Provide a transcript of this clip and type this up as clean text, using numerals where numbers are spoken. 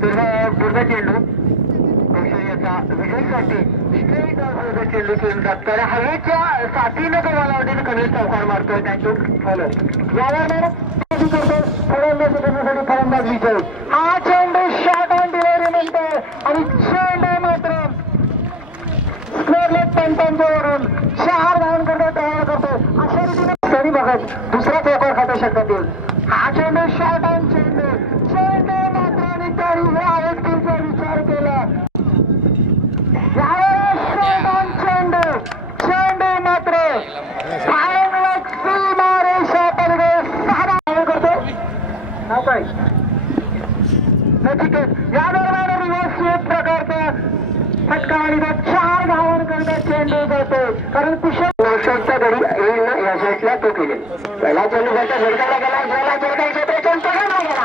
पुढचा चेंडू याचा विजयसाठी स्ट्रेट चेंडू खेळून जात हवेच्या साथीनं तुम्हाला वाटेल कमी चौकार मारतोय थँक्यू हॅलो यावर फलंदाज विजय हा चेंडू शॉर्ट ऑन डिलिव्हरी म्हणतोय आणि चेंडू मात्र स्क्वेअर पंचांच्या वरून 4 धावून करतो तयार करतो अशा रीतीने तरी बघत दुसरा चौकार खात्या शकत येईल हा चेंडू शॉर्ट ऑन चेंडू चेंडू मात्र आणि तरी आउटचा विचार केला शॉर्ट ऑन चेंडू चेंडू मात्र नाव काय नचिकेत या दरम्यान रिव्हर्स एक प्रकारचा फटका आणि 4 धावांकरता चेंडू जातो कारण कुशलच्या घरी येईल ना या साईडला तो केले पहिला चेंडू घडका गेला गेला